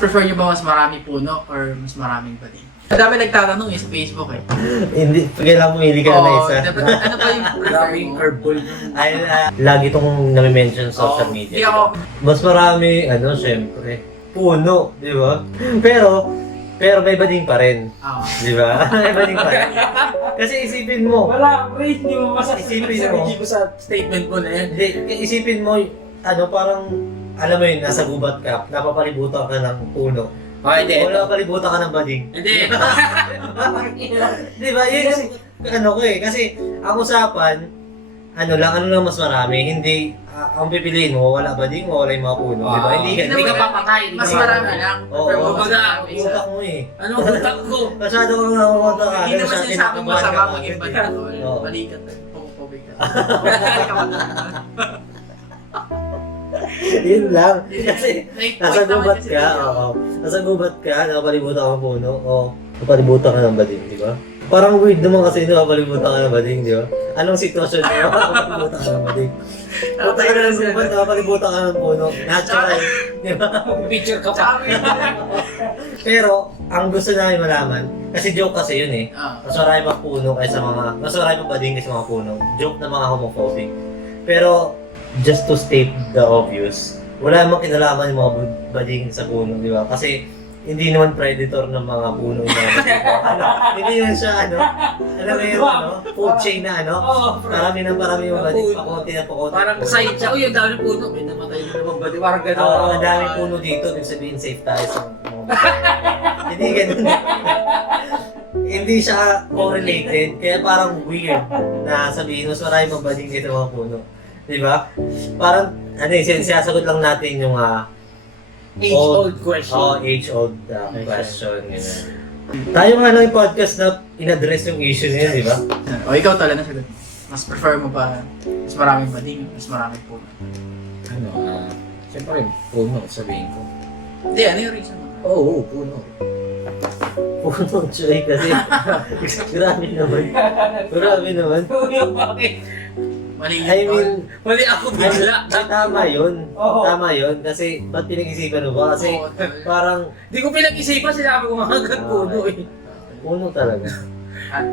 prefer nyo ba mas marami puno or mas maraming bading? Ang dami nagtatanong sa Facebook eh. Hindi, kailangan pumili ka na Oo, isa. ano pa yung prefer mo? Curveball. Ay, lagi itong nami-mention sa social Oo, media. Hindi ako, Mas marami, syempre, puno, di ba? Pero may bading pa rin, di ba? May bading pa rin. Kasi isipin mo, Wala, pre, hindi mo Isipin masasabi mo. ko sa statement mo na yan. hindi, isipin mo, parang, alam mo yun, nasa gubat ka, napapalibutan ka ng puno. Oh, hindi. O napapalibutan ka ng bading. Hindi. Di ba? Yun kasi, kasi ang usapan, ano lang mas marami, hindi, ang pipiliin mo, wala bading mo, wala yung mga puno, di ba? Hindi Hindi ka papatay. mas marami lang. Oo, Prefer mo kumbaga, mas marami isa. utak mo eh. Ano ang utak ko? Masyado kang nakakunta ka. Hindi naman sinasabi mo sa mga maging bading. Oo. Balikat eh. Pumupubig ka. Yun lang. Kasi, nasa gubat ka, oo. Nasa gubat ka, nakapalibutan ka ng puno, o napalibutan ka ng bading, di ba? Parang weird naman kasi nakapalibutan ka ng bading, di ba? Anong sitwasyon niyo? Nakapalibutan ka ng bading. Punta ka na ng gubat, nakapalibutan ka ng puno. Natural, di ba? Picture ka pa. Pero, ang gusto namin malaman, kasi joke kasi yun eh. Mas marami pa puno mas marami pa bading kaysa mga puno. Joke na mga homophobic. Pero, just to state the obvious, wala namang kinalaman yung mga bading sa puno, di ba? Kasi, hindi naman predator ng mga puno yung mga bading. Hindi naman siya, alam mo yung, food chain na, marami yung bading, pakunti na pakunti. Parang side siya. Uy, ang dami puno. May namatay na naman ba? Parang gano'n. Ang daming puno dito, ibig sabihin safe tayo sa mga hindi ganun. Hindi siya correlated, kaya parang weird na sabihin mas marami pang bading dito mga puno. Di ba? Parang, sinasagot lang natin yung Age-old question. age-old question. Ganyan. Tayo nga lang yung podcast na in-address yung issue niya, di ba? O ikaw talaga nasagot. Mas prefer mo ba mas maraming bading, mas maraming puno? Siyempre, puno, sabihin ko. Hindi, ano yung reason mo? Oo, puno. Puno, Choy, kasi grabe naman. Grabe naman. Bakit? Mali I mean, Mali ako bigla. tama yun. Oo. Tama yun. Kasi, ba't pinag-isipan mo ba? Kasi, parang, Di ko pinag-isipan, sinabi ko mga puno eh. puno talaga. Ano?